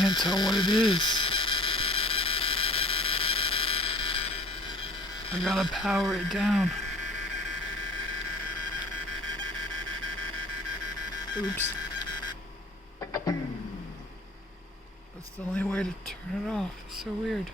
can't tell what it is. I gotta power it down. Oops. That's the only way to turn it off. It's so weird.